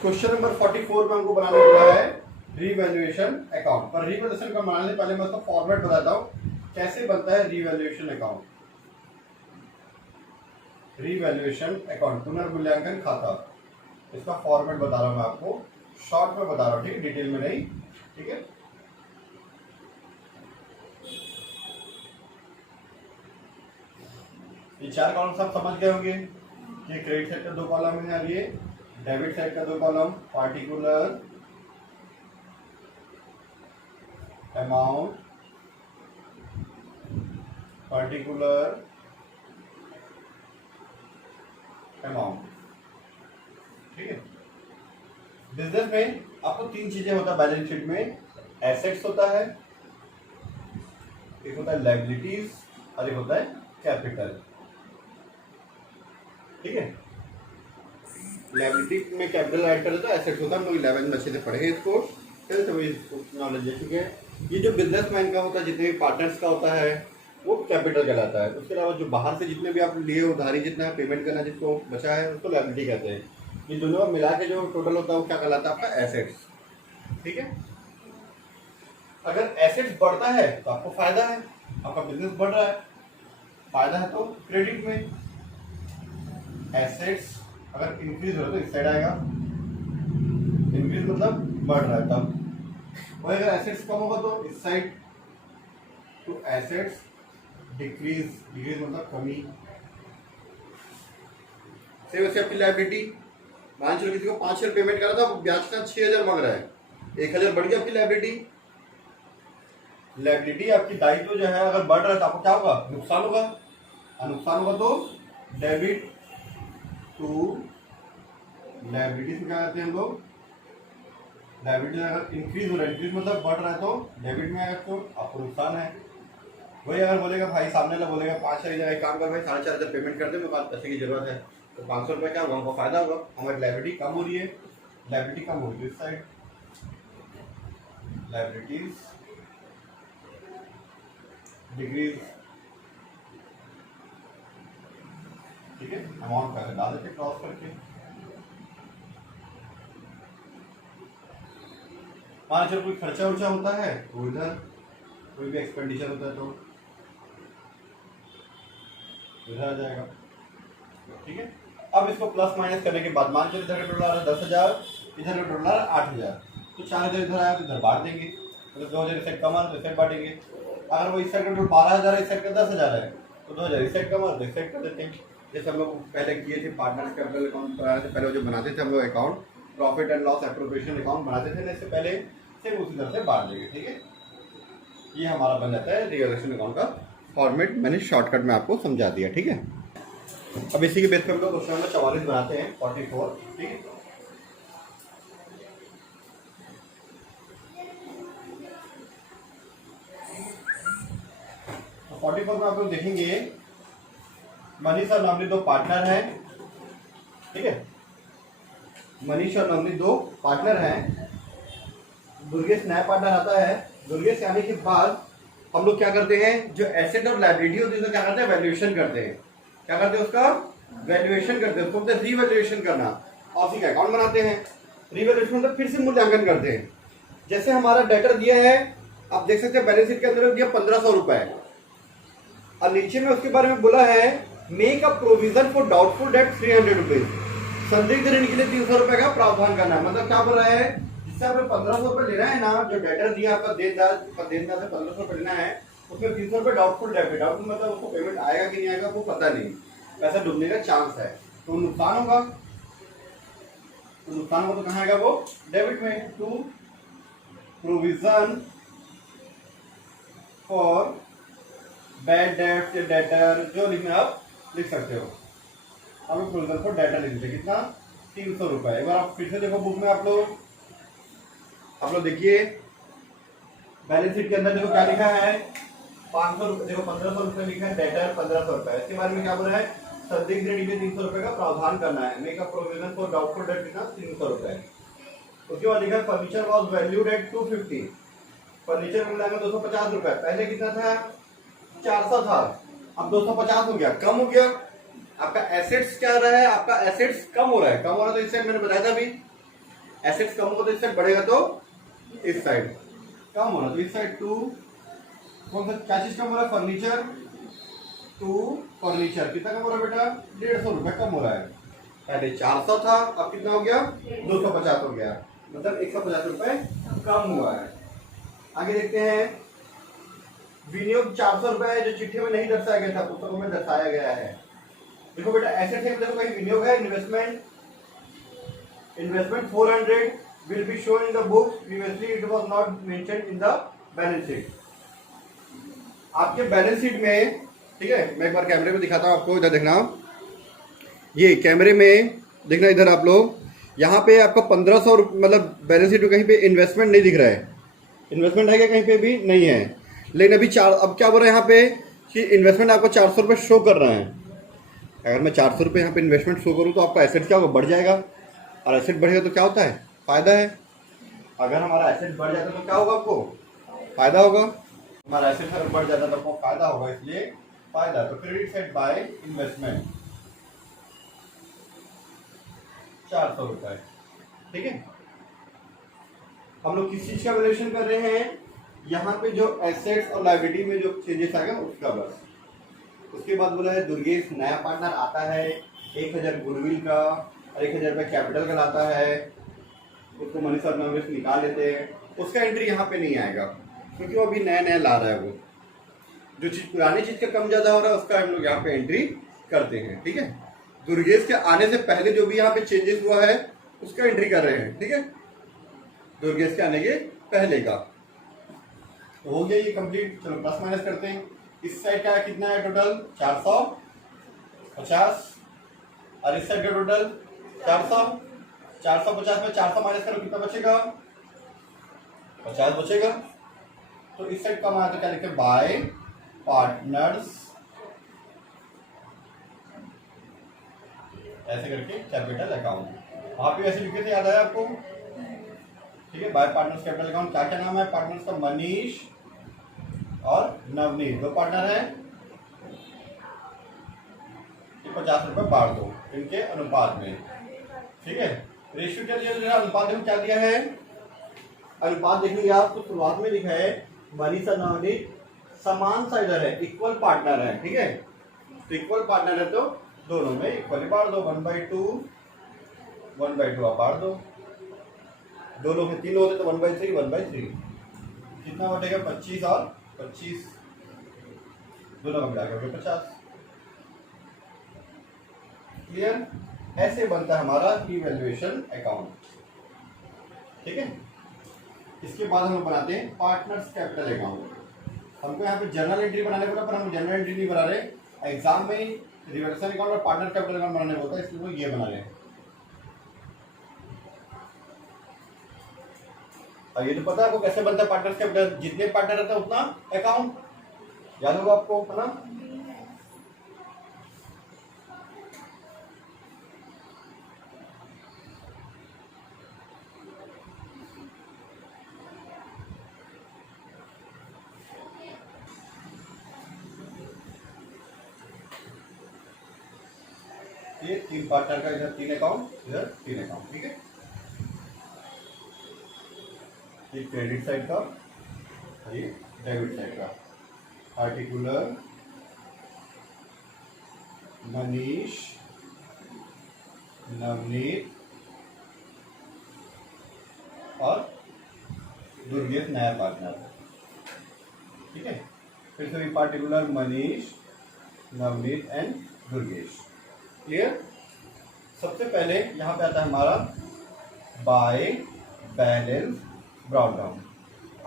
Question number 44 में हमको बनाने वाला है रीवैल्यूएशन अकाउंट। पर रीवैल्यूएशन अकाउंट बनाने से पहले मैं उसका फॉर्मेट बताता हूँ कैसे बनता है रीवैल्यूएशन अकाउंट। रीवैल्यूएशन अकाउंट पुनर्मूल्यांकन खाता, इसका फॉर्मेट बता रहा हूँ मैं आपको, शॉर्ट में बता रहा हूँ, ठीक है, डिटेल में नहीं, ठीक है। ये चार कॉलम सब समझ गए होंगे। ये क्रेडिट साइड का दो कॉलम है और ये डेबिट साइड का दो column, particular amount, particular amount, ठीक है। बिजनेस में आपको तीन चीजें होता है बैलेंस शीट में, एसेट्स होता है, एक होता है लायबिलिटीज और एक होता है कैपिटल, ठीक है। लायबिलिटी में कैपिटल ऐड कर देता है, एसेट्स होता है, हम लोग 11 में अच्छे से पढ़े इसको, टेंथ में इसको नॉलेज दे चुके हैं। ये जो बिजनेसमैन का होता है, जितने भी पार्टनर्स का होता है, वो कैपिटल कहलाता है। उसके अलावा जो बाहर से जितने भी आप लिए उधारी जितना पेमेंट करना जिसको बचा है उसको लायबिलिटी कहते हैं। ये दोनों मिला के जो टोटल होता है वो क्या कहलाता है, आपका एसेट्स, ठीक है। अगर एसेट्स बढ़ता है तो आपको फायदा है, आपका बिजनेस बढ़ रहा है, फायदा है तो क्रेडिट में। एसेट्स अगर इंक्रीज हो रहा है तो इस साइड आएगा, इंक्रीज मतलब बढ़ रहा है तब। वही अगर एसेट्स कम होगा तो इस साइड, तो एसेट्स डिक्रीज, डिक्रीज मतलब कमी। से वैसे आपकी लायबिलिटी, मान चलो किसी को 5,000 पेमेंट करा था, ब्याज का 6,000 मांग रहा है, 1,000 बढ़ गया आपकी लायबिलिटी। लायबिलिटी आपकी दायित्व जो है अगर बढ़ रहा है तो आपको क्या होगा, नुकसान होगा, और नुकसान होगा तो डेबिट टू लायबिलिटी में क्या करते हैं हम लोग, लायबिलिटी अगर इंक्रीज हो रहा है, इंक्रीज मतलब बढ़ रहा है तो डेबिट में आएगा, तो आपको नुकसान है। वही अगर बोलेगा भाई, सामने वाला बोलेगा 5,000 की जगह काम कर भाई 4,500 पेमेंट कर दे, मेरे पास पैसे की जरूरत है, तो 500 रुपये क्या होगा, हमको फायदा होगा, हमारी लायबिलिटी कम हो रही है, लायबिलिटी कम हो रही है इस साइड, लायबिलिटीज डिक्रीज, ठीक है। अमाउंट पैसे डाल देते क्रॉस करके, मान चलो कोई खर्चा उर्चा होता है तो इधर, कोई भी एक्सपेंडिचर होता है तो इधर आ जाएगा, ठीक है। अब इसको प्लस माइनस करने के बाद मान चलो इधर का टोटल आ रहा है 10,000, इधर का टोटल आ रहा है 8,000, तो 4,000 इधर आया तो इधर बांट देंगे, अगर 2,000 इस साइड कम आ रहा तो इस साइड बांटेंगे। अगर वो इस साइड का टोटल 12,000 है, इस साइड का 10,000 है, तो 2,000 इस साइड कम आ रहा तो इस साइड कर देते हैं। जैसे हम लोग पहले किए थे पार्टनर्स कैपिटल अकाउंट बनाने से पहले जो बनाते थे हम लोग account, profit and loss appropriation account बनाते थे, इससे पहले सेम उसी तरह से बांट देंगे, ठीक है। ये हमारा बन जाता है रिवैल्यूएशन अकाउंट का फॉर्मेट, मैंने शॉर्टकट में आपको समझा दिया, ठीक है। अब इसी के बेस पे हम लोग क्वेश्चन नंबर 44 बनाते हैं, 44, ठीक है। तो 44 में आप लोग देखेंगे मनीष और नवनीत दो पार्टनर हैं, ठीक है। मनीष और नवनीत दो पार्टनर हैं, दुर्गेश नया पार्टनर आता है। दुर्गेश आने के बाद हम लोग क्या करते हैं, जो एसेट और लायबिलिटी होती है उसका क्या करते हैं, वैल्यूएशन करते हैं। क्या करते हैं, उसका वैल्यूएशन करते हैं, उसको बोलते हैं रीवैल्यूएशन करना, और उसी का अकाउंट बनाते हैं। रीवैल्यूएशन मतलब फिर से मूल्यांकन करते हैं। जैसे हमारा डेटर दिया है, आप देख सकते हैं बैलेंस शीट के अंदर दिया 1,500 रुपए, और नीचे में उसके बारे में बोला है make a provision for doubtful date 300 rupees, संदिग्ध ऋण के लिए 300 रुपए का प्रावधान करना है। मतलब क्या बोल रहा है, जिससे आपने 1,500 रुपए लेना है ना, जो डेटर दिया आपका देनदार से 1,500 रुपए लेना है, उसमें 300 रुपए डाउटफुल डेट है। डाउटफुल मतलब उसको पेमेंट आएगा कि नहीं आएगा वो पता नहीं, पैसा डूबने का चांस है, तो नुकसान होगा। तो नुकसान होगा तो कहाँ आएगा वो, डेबिट में। To provision for bad debt या डेटर, जो लिखना आप लिख सकते हो। अब प्रोविजन फॉर डेटर लिख दीजिए, कितना, 300 रुपए। एक बार आप फिर से देखो बुक में, आप लोग देखिए बैलेंस शीट के अंदर देखो क्या लिखा है, 500 रुपए, देखो 1,500 रुपए लिखा है, डेटर 1,500 रुपए। इसके बारे में क्या बोल रहा है, संदिग्ध ऋण में 300 रुपए का प्रावधान करना है, make a provision for doubtful debt, कितना, 300 रुपए। उसके बाद लिखा है furniture was valued at 250, furniture मिल जाएगा 250 रुपए। पहले कितना था, 400 था, अब 250 हो गया, कम हो गया। आपका एसेट्स क्या रहा है, आपका एसेट्स कम हो रहा है, कम हो रहा है तो इससे मैंने बताया था अभी एसेट्स कम होगा तो इस साइड बढ़ेगा, तो इस साइड कम होना, तो इस साइड टू कौन सा क्या चीज कम हो रहा है, फर्नीचर टू फर्नीचर कितना कम हो रहा है बेटा, 150 रुपए कम हो रहा है। पहले 400 था, अब कितना हो गया, 250 हो गया, मतलब 150 रुपए कम हुआ है। आगे देखते हैं, विनियोग 400 रुपए है, जो चिट्ठी में नहीं दर्शाया गया था, पुस्तकों में दर्शाया गया है। देखो बेटा एसेट है, देखो कहीं विनियोग है, investment 400 will be shown in the books, previously it was not mentioned in the balance sheet। आपके बैलेंस शीट में, ठीक है, मैं एक बार कैमरे में दिखाता हूँ आपको, इधर देखना, ये कैमरे में देखना इधर आप लोग, यहाँ पे आपको 1500 मतलब बैलेंस शीट में कहीं पे इन्वेस्टमेंट नहीं दिख रहा है। इन्वेस्टमेंट है क्या, कहीं पे भी नहीं है। लेकिन अभी अब क्या बोल रहा है यहाँ पे कि इन्वेस्टमेंट आपको 400 रुपये शो कर रहा है। अगर मैं 400 रुपये यहाँ पे इन्वेस्टमेंट शो करूँ तो आपका एसेट क्या होगा, बढ़ जाएगा, और एसेट बढ़ेगा तो क्या होता है, फायदा है। अगर हमारा एसेट बढ़ जाता तो क्या होगा, आपको फायदा होगा। हमारा एसेट अगर बढ़ जाता तो आपको फायदा होगा, इसलिए फायदा। तो क्रेडिट साइड बाय इन्वेस्टमेंट 400 रुपए, ठीक है। हम लोग किस चीज का वैल्यूएशन कर रहे हैं, यहाँ पे जो एसेट्स और लायबिलिटी में जो चेंजेस आएगा उसका बस। उसके बाद बोला है दुर्गेश नया पार्टनर आता है, 1000 गुडविल का और 1000 रुपये कैपिटल का लाता है, उसको मनी सर नॉमिनेशन निकाल लेते हैं, उसका एंट्री यहाँ पे नहीं आएगा क्योंकि वो अभी नया नया ला रहा है। वो जो चीज पुरानी चीज का कम ज्यादा हो रहा है उसका हम लोग यहाँ पे एंट्री करते हैं, ठीक है। दुर्गेश के आने से पहले जो भी यहाँ पे चेंजेस हुआ है उसका एंट्री कर रहे हैं, ठीक है, दुर्गेश के आने के पहले का। तो हो गया ये कंप्लीट। चलो प्लस माइनस करते हैं। इस साइड का कितना है टोटल, 450, और इस साइड का टोटल 400। 450 में 400 माइनस करो, कितना बचेगा, 50 बचेगा। तो इस साइड कम आया तो क्या लिखे, बाय पार्टनर्स, ऐसे करके कैपिटल अकाउंट। वहां पे ऐसे लिखे थे, याद आया आपको, ठीक है। बाय पार्टनर्स कैपिटल अकाउंट, क्या क्या नाम है पार्टनर्स का, मनीष और नवनीत, दो पार्टनर हैं। 50 रुपए बांट दो इनके अनुपात में, ठीक है। रेशियो क्या दिया, अनुपात में क्या दिया है, अनुपात देखिए आपको शुरुआत में लिखा है मनीष और नवनीत समान सा इधर है, इक्वल पार्टनर है, ठीक है। तो इक्वल पार्टनर है तो दोनों में इक्वली बांट दो, 1/2 आप बांट दो। दो लोग हैं, 3 लोग होते तो 1/3 कितना बटेगा, 25 और 25, दोनों का मिला के 50। क्लियर, ऐसे बनता है हमारा इवैल्यूएशन अकाउंट, ठीक है। इसके बाद हम बनाते हैं पार्टनर्स कैपिटल अकाउंट। हमको यहाँ पे जर्नल एंट्री बनाने बोला, पर हम जर्नल एंट्री नहीं बना रहे। एग्जाम में रिवर्सल अकाउंट और पार्टनर कैपिटल अकाउंट बनाने होता है, इसलिए वो ये बना रहे हैं। और ये तो पता है आपको कैसे बनता है पार्टनर्स कैपिटल, जितने पार्टनर रहता है उतना अकाउंट, याद होगा आपको, है ना। ये 3 पार्टनर का, इधर 3 अकाउंट, इधर 3 अकाउंट, ठीक है। ये क्रेडिट साइड का, ये डेबिट साइड का। पार्टिकुलर मनीष, नवनीत और दुर्गेश नया पार्टनर, ठीक है। फिर से particular Manish, Navneet and Durgesh. Clear. सबसे पहले यहाँ पे आता है हमारा बाय बैलेंस ब्रॉट डाउन।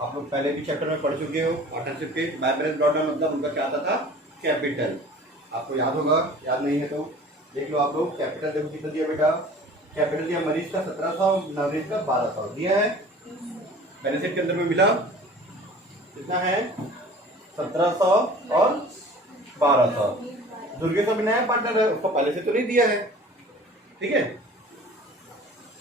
आप लोग पहले भी चैप्टर में पढ़ चुके हो पार्टनरशिप के। बाय बैलेंस ब्रॉट डाउन मतलब उनका क्या आता था, कैपिटल। आपको याद होगा, याद नहीं है तो देख लो आप लोग। कैपिटल देखो कितना दिया बेटा, कैपिटल दिया मनीष का 1700, नवनीत का 1200 दिया है। बैलेंस शीट के अंदर में मिला कितना है, 1700 और 1200। दुर्गेश अभी नया पार्टनर है, उसको पहले से तो नहीं दिया है, ठीक है।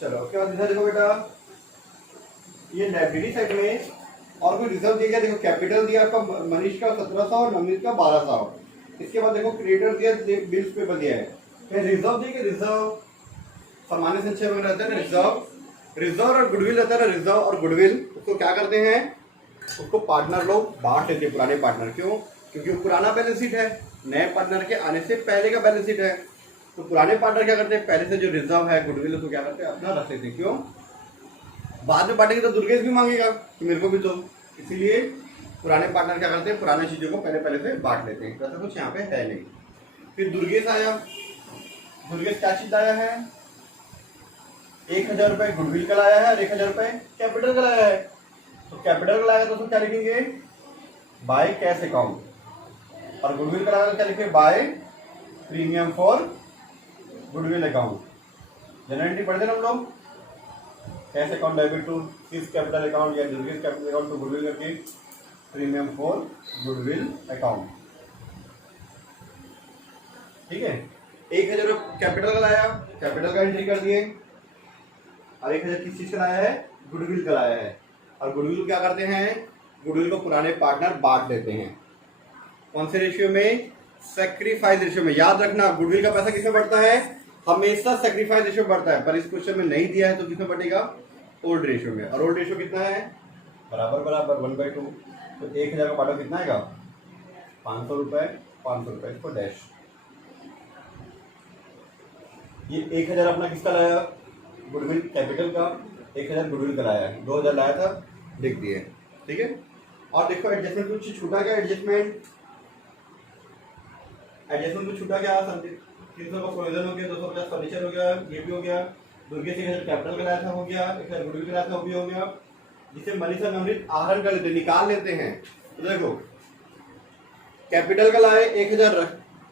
चलो उसके बाद इधर देखो बेटा, ये लायबिलिटी साइड में और कोई रिजर्व दिया गया। देखो कैपिटल दिया आपका मनीष का 1700 और नवनीत का 1200। इसके बाद देखो क्रेडिटर दिया, बिल्स पेपर दिया है। फिर रिजर्व दिए, रिजर्व सामान्य संचय में रहता है ना, रिजर्व रिजर्व और गुडविल रहता है ना, रिजर्व और गुडविल, उसको क्या करते हैं, उसको पार्टनर लोग बांट लेते हैं, पुराने पार्टनर। क्यों? क्योंकि वो पुराना बैलेंस शीट है, नए पार्टनर के आने से पहले का बैलेंस शीट है। तो पुराने पार्टनर क्या करते हैं, पहले से जो रिजर्व है गुडविल उसको क्या करते हैं, अपना रख लेते हैं। क्यों? बाद में बांटेंगे तो दुर्गेश भी मांगेगा कि मेरे को भी दो, इसीलिए पुराने पार्टनर क्या करते हैं, पुरानी चीजों को पहले पहले से बांट लेते हैं। वैसे कुछ यहाँ पे है नहीं। फिर दुर्गेश आया, दुर्गेश क्या चीज लाया है, 1000 रुपए गुडविल का लाया है और 1000 रुपए कैपिटल का लाया है। तो कैपिटल का लाया तो उसको क्या लिखेंगे, बाय कैश अकाउंट, और गुडविल का लाया तो क्या लिखेंगे, by premium for goodwill account. General entry पढ़ते ना हम लोग, कैश अकाउंट डेबिट टू किस कैपिटल अकाउंट या Durgesh capital account to goodwill करके प्रीमियम फॉर गुडविल अकाउंट। ठीक है, 1000 कैपिटल का लाया, कैपिटल का एंट्री कर दिए, और 1000 किस चीज का लाया है, गुडविल का लाया है। और गुडविल क्या करते हैं, गुडविल को पुराने पार्टनर बांट देते हैं। कौन से रेशियो में, सैक्रिफाइस रेशियो में। याद रखना गुडविल का पैसा किसमें बढ़ता है, हमेशा सैक्रिफाइस रेशियो बढ़ता है, पर इस क्वेश्चन में नहीं दिया है तो किसमें बढ़ेगा, ओल्ड रेशियो में। और ओल्ड रेशियो कितना है, बराबर बराबर 1/2। तो 1000 का बांटो कितना आएगा, 500 रुपए, 500 रुपए, इसको डैश। ये 1000 अपना किसका लाया, गुडविल कैपिटल का, 1000 गुडविल का लाया है, 2000 लाया था, लिख दिए। ठीक है, और देखो एडजस्टमेंट कुछ छूटा क्या, एडजस्टमेंट कुछ छूटा क्या, 300 का प्रोविजन हो गया, 250 फर्नीचर हो गया, ये भी हो गया। दुर्गेश 1000 कैपिटल का लाया था, हो गया। 1000 गुडविल का लाया था, वो भी हो गया। जिसे मनीषा नवनीत आहरण कर लेते, निकाल लेते हैं। तो देखो कैपिटल का लाए 1000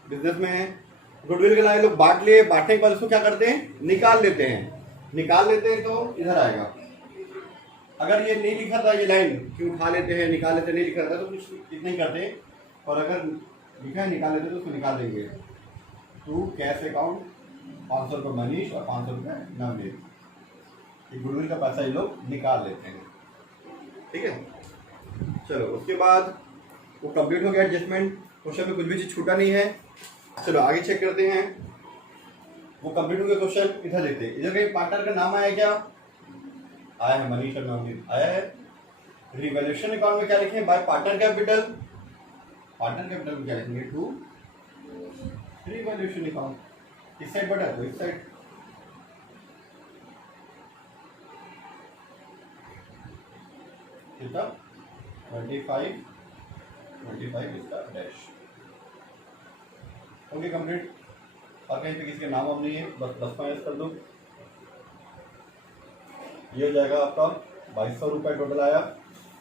बिजनेस में है, गुडविल के लाए लोग बांट लिए, बांटने के बाद उसको क्या करते हैं, निकाल लेते हैं। निकाल लेते हैं तो इधर आएगा। अगर ये नहीं लिखा था, ये लाइन क्यों उठा लेते हैं, निकाल लेते नहीं लिखा था तो कुछ इतना ही करते, और अगर लिखा है निकाल लेते तो उसको निकाल देंगे। टू कैश अकाउंट 500 रुपये मनीष और 500 रुपये नवनीत, ये गुडविल का पैसा ये लोग निकाल लेते हैं। ठीक है, चलो उसके बाद वो कंप्लीट हो गया एडजस्टमेंट, क्वेश्चन में कुछ भी चीज छूटा नहीं है। चलो आगे चेक करते हैं, वो कंप्लीट हो गया क्वेश्चन। इधर देखते हैं, इधर कहीं पार्टनर का नाम आया क्या, आया है, मनीष और नवनीत आया है। रिवैल्यूएशन अकाउंट में क्या लिखे, bye partner capital, partner capital में क्या लिखेंगे, टू रिवैल्यूएशन अकाउंट। इस साइड बढ़ा तो इस साइड, कितना 25 इसका डैश। Okay complete. और कहीं पे किसी का नाम नहीं है, बस 10 माइनस कर दो, ये हो जाएगा आपका 2200 रुपये टोटल आया।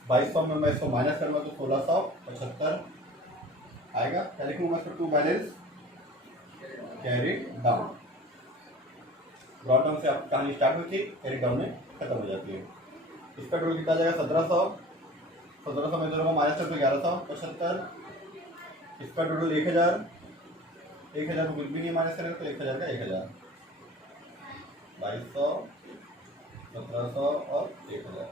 2200 में मैं इसको माइनस करूँगा तो 1675 आएगा। क्या लिखूँगा, to balance carry down. Brought down से आप कहानी स्टार्ट हुई थी, कैरी डाउन में खत्म हो जाती है। इसका टोटल कितना जाएगा, 1700 में दोनों को माइनस करते 1175। इसका टोटल 1000 को कुछ भी नहीं माइनस करेगा तो 1000 का 1000, 2200, 1700 और 1000।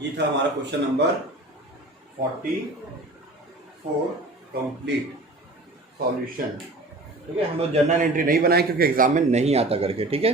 ये था हमारा क्वेश्चन नंबर 44 कंप्लीट सॉल्यूशन। ठीक है, हम लोग जर्नल एंट्री नहीं बनाए क्योंकि एग्जाम में नहीं आता करके। ठीक है।